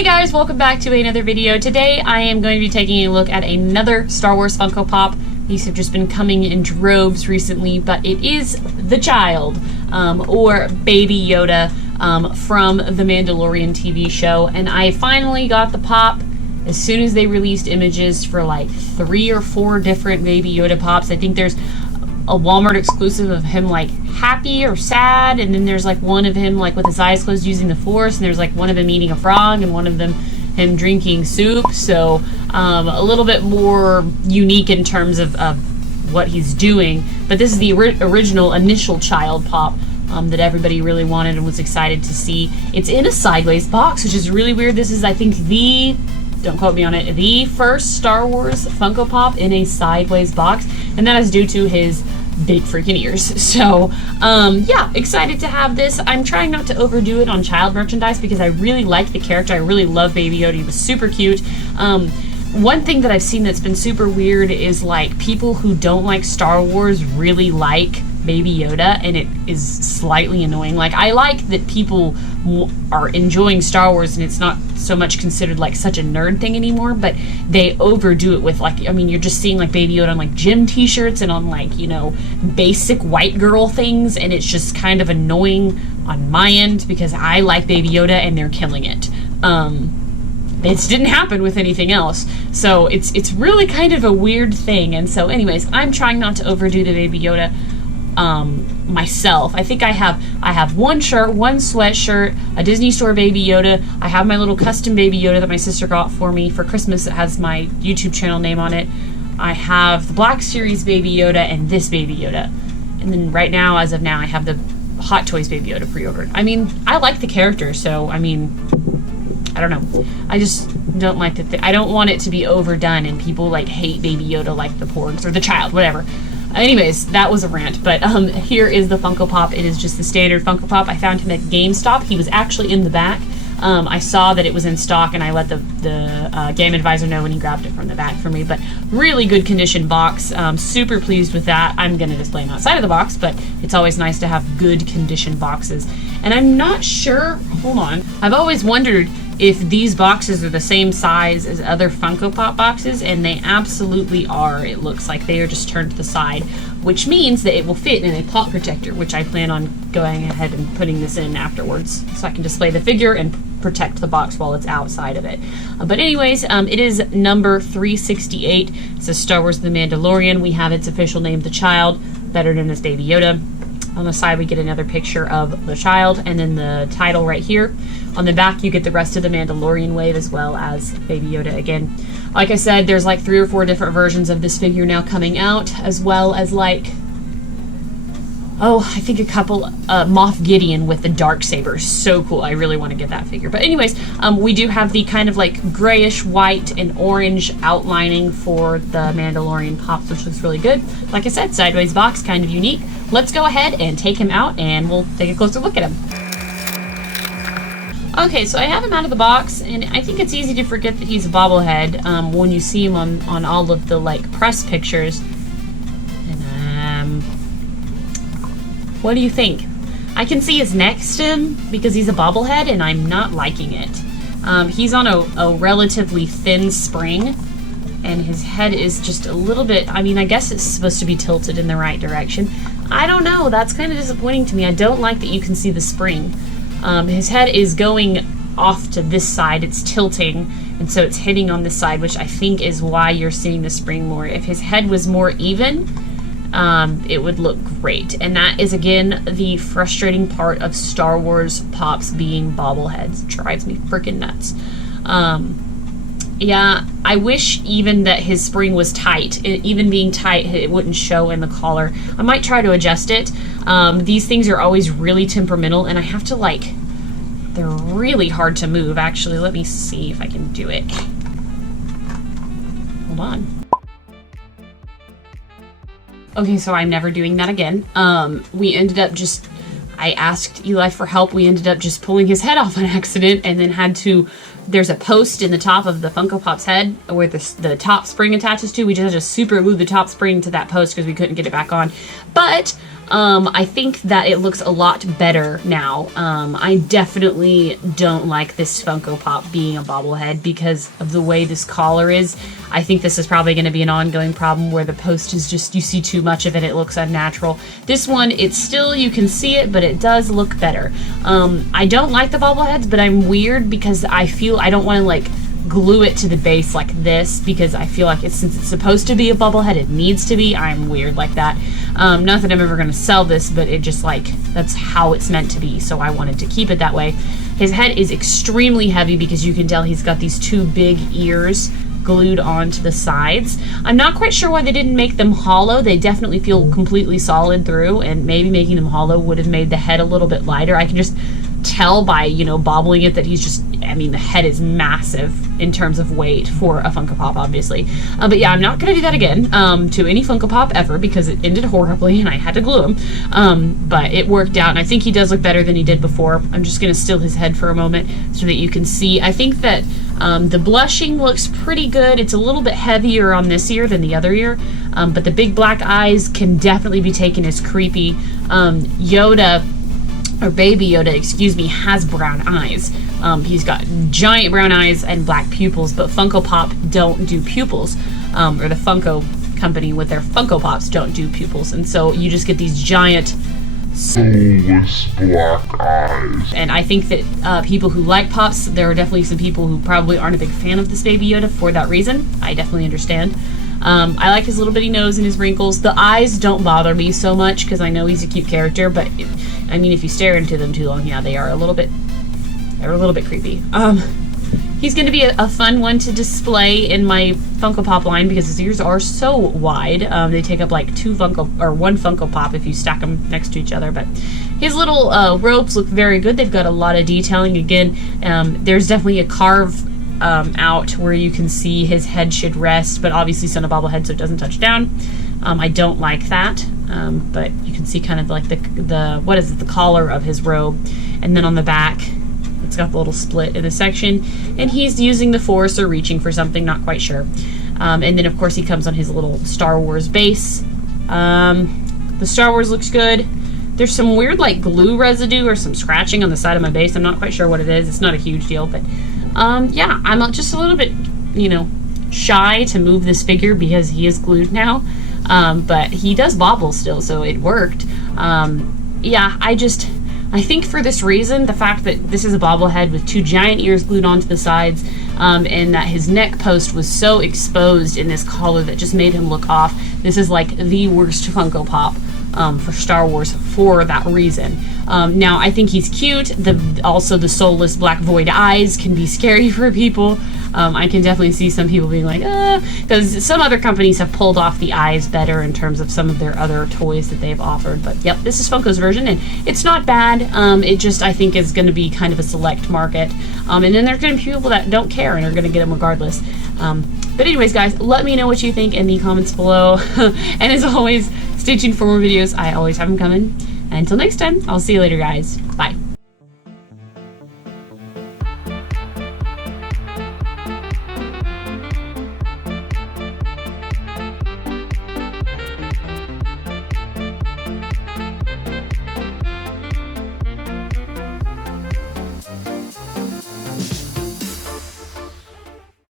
Hey guys, welcome back to another video. Today I am going to be taking a look at another Star Wars Funko Pop. These have just been coming in droves recently, but it is the child, or Baby Yoda, from the Mandalorian TV show. And I finally got the pop as soon as they released images for like 3 or 4 different Baby Yoda pops. I think there's a Walmart exclusive of him like happy or sad, and then there's like one of him like with his eyes closed using the Force, and there's like one of him eating a frog and one of them him drinking soup. So a little bit more unique in terms of what he's doing, but this is the original initial child pop that everybody really wanted and was excited to see. It's in a sideways box, which is really weird. This is, I think, don't quote me on it, the first Star Wars Funko Pop in a sideways box, and that is due to his big freaking ears. So yeah, excited to have this. I'm trying not to overdo it on child merchandise because I really like the character. I really love Baby Yoda. He was super cute. One thing that I've seen that's been super weird is like people who don't like Star Wars really like Baby Yoda, and it is slightly annoying. Like, I like that people are enjoying Star Wars and it's not so much considered like such a nerd thing anymore, but they overdo it with like, I mean, you're just seeing like Baby Yoda on like gym t-shirts and on like, you know, basic white girl things, and it's just kind of annoying on my end because I like Baby Yoda and they're killing it. It didn't happen with anything else, so it's really kind of a weird thing. And so anyways, I'm trying not to overdo the Baby Yoda myself. I think I have one shirt, one sweatshirt, a Disney Store Baby Yoda. I have my little custom Baby Yoda that my sister got for me for Christmas. It has my YouTube channel name on it. I have the Black Series Baby Yoda and this Baby Yoda. And then right now, as of now, I have the Hot Toys Baby Yoda pre-ordered. I mean, I like the character, so I mean, I don't know. I just don't like I don't want it to be overdone and people like hate Baby Yoda like the Porgs or the child, whatever. Anyways, that was a rant, but here is the Funko Pop. It is just the standard Funko Pop. I found him at GameStop. He was actually in the back. I saw that it was in stock, and I let the game advisor know when he grabbed it from the back for me. But really good condition box. Super pleased with that. I'm going to display him outside of the box, but it's always nice to have good condition boxes. And I'm not sure, hold on, I've always wondered if these boxes are the same size as other Funko Pop boxes, and they absolutely are. It looks like they are just turned to the side, which means that it will fit in a pop protector, which I plan on going ahead and putting this in afterwards so I can display the figure and protect the box while it's outside of it. But anyways, it is number 368. It says Star Wars The Mandalorian. We have its official name, The Child, better known as Baby Yoda. On the side we get another picture of the child, and then the title right here. On the back you get the rest of the Mandalorian wave as well as Baby Yoda again. Like I said, there's like 3 or 4 different versions of this figure now coming out, as well as like, I think a couple, Moff Gideon with the Darksaber. So cool. I really want to get that figure. But anyways, we do have the kind of like grayish white and orange outlining for the Mandalorian Pops, which looks really good. Like I said, sideways box, kind of unique. Let's go ahead and take him out and we'll take a closer look at him. Okay, so I have him out of the box, and I think it's easy to forget that he's a bobblehead when you see him on all of the like press pictures. And what do you think? I can see his neck stem because he's a bobblehead, and I'm not liking it. He's on a relatively thin spring, and his head is just a little bit, I mean, I guess it's supposed to be tilted in the right direction. I don't know, that's kind of disappointing to me. I don't like that you can see the spring. His head is going off to this side, it's tilting, and so it's hitting on this side, which I think is why you're seeing the spring more. If his head was more even, it would look great. And that is, again, the frustrating part of Star Wars Pops being bobbleheads. It drives me freaking nuts. Yeah, I wish even that his spring was tight. Even being tight, it wouldn't show in the collar. I might try to adjust it. These things are always really temperamental, and I have to like, they're really hard to move. Actually, let me see if I can do it. Hold on. Okay, so I'm never doing that again. We ended up I asked Eli for help. We ended up just pulling his head off on accident and then had to There's a post in the top of the Funko Pop's head where the top spring attaches to. We just had to super glue the top spring to that post because we couldn't get it back on. But I think that it looks a lot better now. I definitely don't like this Funko Pop being a bobblehead because of the way this collar is. I think this is probably going to be an ongoing problem where the post is just, you see too much of it, it looks unnatural. This one, it's still, you can see it, but it does look better. I don't like the bobbleheads, but I'm weird because I feel I don't want to like glue it to the base like this because I feel like since it's supposed to be a bobblehead, it needs to be. I'm weird like that. Not that I'm ever going to sell this, but it just like, that's how it's meant to be, so I wanted to keep it that way. His head is extremely heavy because you can tell he's got these two big ears glued onto the sides. I'm not quite sure why they didn't make them hollow. They definitely feel completely solid through, and maybe making them hollow would have made the head a little bit lighter. I can just tell by, you know, bobbling it that he's just, I mean, the head is massive in terms of weight for a Funko Pop, obviously. But yeah, I'm not going to do that again to any Funko Pop ever because it ended horribly and I had to glue him. But it worked out, and I think he does look better than he did before. I'm just going to still his head for a moment so that you can see. I think that the blushing looks pretty good. It's a little bit heavier on this ear than the other ear, but the big black eyes can definitely be taken as creepy. Yoda, or Baby Yoda, excuse me, has brown eyes. He's got giant brown eyes and black pupils, but Funko Pop don't do pupils, or the Funko company with their Funko Pops don't do pupils, and so you just get these giant soulless black eyes. And I think that people who like Pops, there are definitely some people who probably aren't a big fan of this Baby Yoda for that reason. I definitely understand. I like his little bitty nose and his wrinkles. The eyes don't bother me so much because I know he's a cute character, but I mean, if you stare into them too long, yeah, they're a little bit creepy. He's going to be a fun one to display in my Funko Pop line because his ears are so wide. They take up like one Funko Pop if you stack them next to each other. But his little robes look very good. They've got a lot of detailing. Again, there's definitely a carve out where you can see his head should rest, but obviously it's on a bobblehead so it doesn't touch down. I don't like that, but you can see kind of like the what is it, the collar of his robe, and then on the back it's got the little split in the section, and he's using the Force or reaching for something, not quite sure. And then of course he comes on his little Star Wars base. The Star Wars looks good. There's some weird like glue residue or some scratching on the side of my base. I'm not quite sure what it is. It's not a huge deal, but yeah, I'm just a little bit, you know, shy to move this figure because he is glued now. But he does bobble still, so it worked. Yeah, I think for this reason, the fact that this is a bobblehead with two giant ears glued onto the sides, and that his neck post was so exposed in this collar that just made him look off, this is like the worst Funko Pop for Star Wars for that reason. Now, I think he's cute. Also, the soulless black void eyes can be scary for people. I can definitely see some people being like, because some other companies have pulled off the eyes better in terms of some of their other toys that they've offered. But yep, this is Funko's version, and it's not bad. It just, I think, is going to be kind of a select market. And then there's going to be people that don't care and are going to get them regardless. But anyways, guys, let me know what you think in the comments below. And as always, stay tuned for more videos. I always have them coming. And until next time, I'll see you later, guys. Bye.